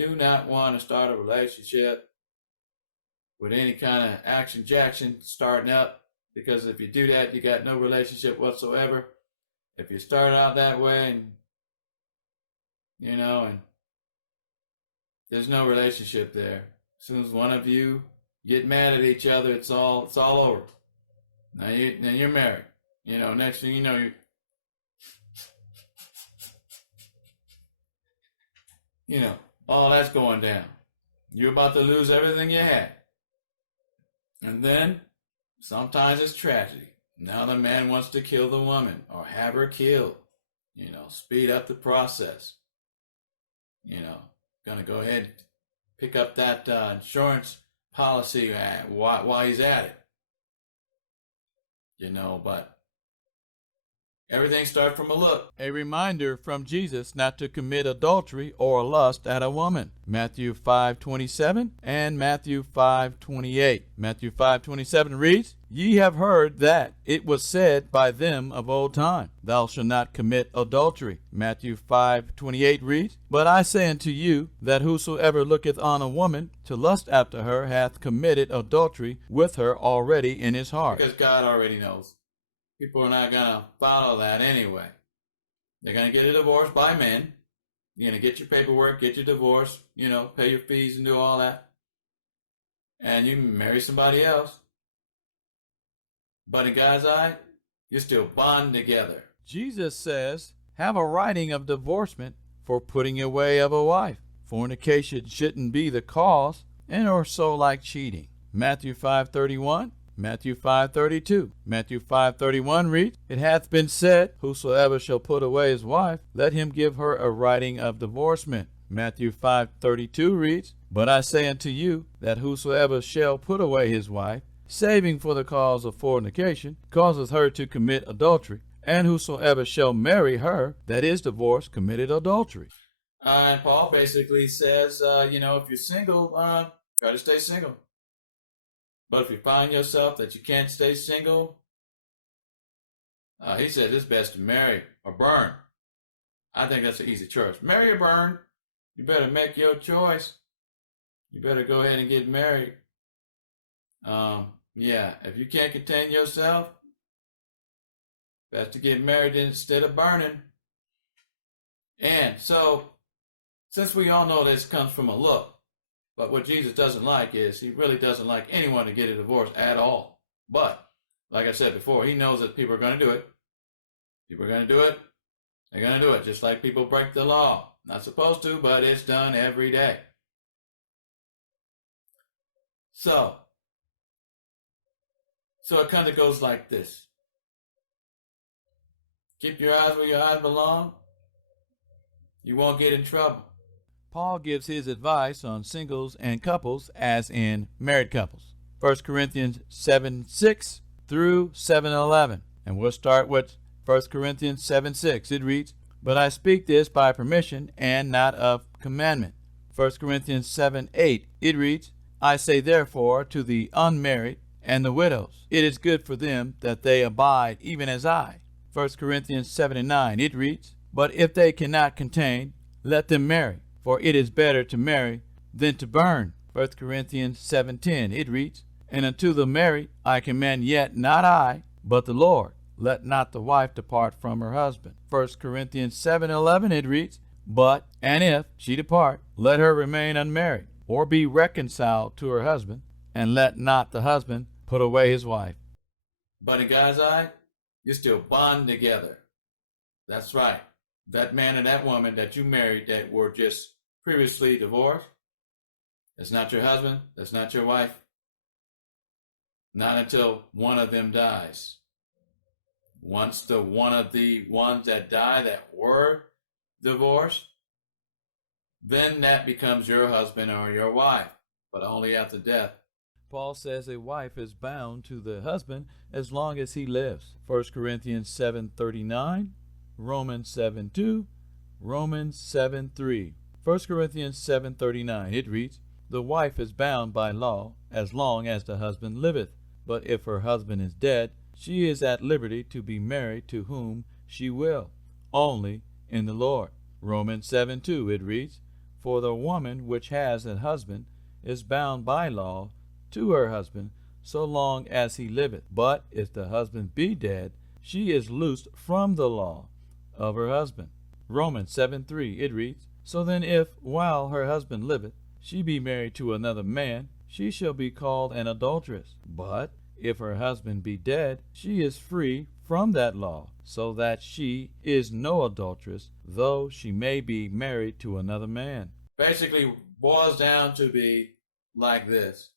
do not want to start a relationship with any kind of action starting up, because if you do that, you got no relationship whatsoever. If you start out that way and and there's no relationship there. As soon as one of you get mad at each other, it's all over. Now you're married. Next thing you know, all that's going down. You're about to lose everything you had. And then sometimes it's tragedy. Now the man wants to kill the woman or have her killed. Speed up the process. Gonna go ahead and pick up that insurance policy while he's at it. But everything starts from a look. A reminder from Jesus not to commit adultery or lust at a woman. Matthew 5:27 and Matthew 5:28. Matthew 5:27 reads, Ye have heard that it was said by them of old time, Thou shalt not commit adultery. Matthew 5:28 reads, But I say unto you, that whosoever looketh on a woman to lust after her hath committed adultery with her already in his heart. Because God already knows. People are not going to follow that anyway. They're going to get a divorce by men. You're going to get your paperwork, get your divorce, pay your fees and do all that. And you marry somebody else. But in God's eye, you're still bond together. Jesus says, have a writing of divorcement for putting away of a wife. Fornication shouldn't be the cause, and or so like cheating. Matthew 5:31. Matthew 5:32. Matthew 5:31 reads, It hath been said, Whosoever shall put away his wife, let him give her a writing of divorcement. Matthew 5:32 reads, But I say unto you, that whosoever shall put away his wife, saving for the cause of fornication, causeth her to commit adultery, and whosoever shall marry her that is divorced committed adultery. And Paul basically says, if you're single, try to stay single. But if you find yourself that you can't stay single, he said it's best to marry or burn. I think that's an easy choice. Marry or burn. You better make your choice. You better go ahead and get married. If you can't contain yourself, best to get married instead of burning. And so, since we all know this comes from a look, but what Jesus doesn't like is he really doesn't like anyone to get a divorce at all. But, like I said before, he knows that people are going to do it. People are going to do it. They're going to do it, just like people break the law. Not supposed to, but it's done every day. So it kind of goes like this. Keep your eyes where your eyes belong. You won't get in trouble. Paul gives his advice on singles and couples as in married couples. 1 Corinthians 7:6 through 7:11. And we'll start with 1 Corinthians 7:6. It reads, But I speak this by permission and not of commandment. 1 Corinthians 7:8. It reads, I say therefore to the unmarried and the widows, it is good for them that they abide even as I. 1 Corinthians 7:9. It reads, But if they cannot contain, let them marry. For it is better to marry than to burn. 1 Corinthians 7:10. It reads, And unto the married I command, yet not I, but the Lord. Let not the wife depart from her husband. 1 Corinthians 7:11. It reads, But, and if she depart, let her remain unmarried, or be reconciled to her husband, and let not the husband put away his wife. But in God's eye, you're still bond together. That's right. That man and that woman that you married that were just previously divorced, that's not your husband, that's not your wife. Not until one of them dies. Once the one of the ones that die that were divorced, then that becomes your husband or your wife, but only after death. Paul says a wife is bound to the husband as long as he lives. 1 Corinthians 7:39. Romans 7:2, Romans 7:3. 1 Corinthians 7:39, it reads, The wife is bound by law as long as the husband liveth, but if her husband is dead, she is at liberty to be married to whom she will, only in the Lord. Romans 7:2, it reads, For the woman which has an husband is bound by law to her husband so long as he liveth. But if the husband be dead, she is loosed from the law of her husband. Romans 7:3, it reads, So then if, while her husband liveth, she be married to another man, she shall be called an adulteress. But if her husband be dead, she is free from that law, so that she is no adulteress, though she may be married to another man. Basically boils down to be like this.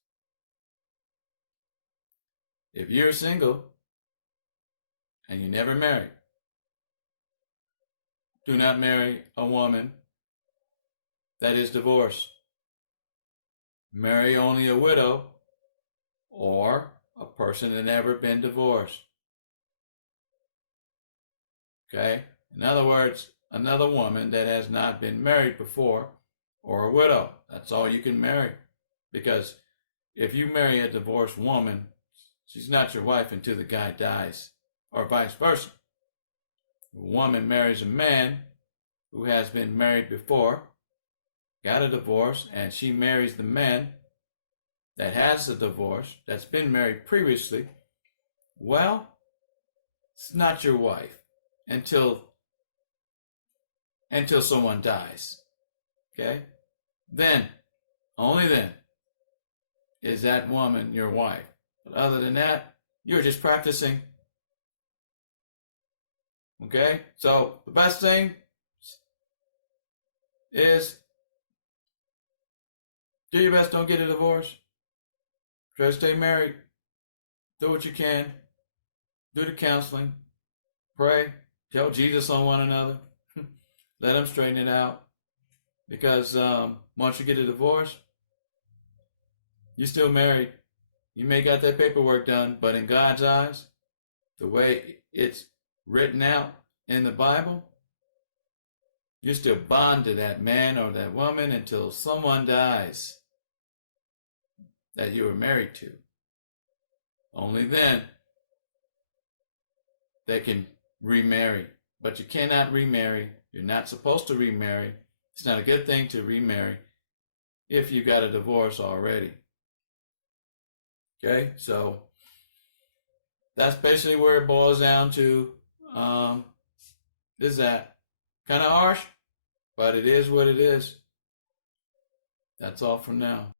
If you're single and you never married, do not marry a woman that is divorced. Marry only a widow or a person that never been divorced. Okay? In other words, another woman that has not been married before, or a widow. That's all you can marry. Because if you marry a divorced woman, she's not your wife until the guy dies, or vice versa. A woman marries a man who has been married before, got a divorce, and she marries the man that has the divorce, that's been married previously. Well, it's not your wife until someone dies. Okay? Then, only then, is that woman your wife. But other than that, you're just practicing. Okay? So, the best thing is do your best, don't get a divorce. Try to stay married. Do what you can. Do the counseling. Pray. Tell Jesus on one another. Let them straighten it out. Because once you get a divorce, you're still married. You may got that paperwork done, but in God's eyes, the way it's written out in the Bible, you're still bonded to that man or that woman until someone dies that you were married to. Only then they can remarry. But you cannot remarry. You're not supposed to remarry. It's not a good thing to remarry if you got a divorce already. Okay, so that's basically where it boils down to. Is that kind of harsh? But it is what it is. That's all for now.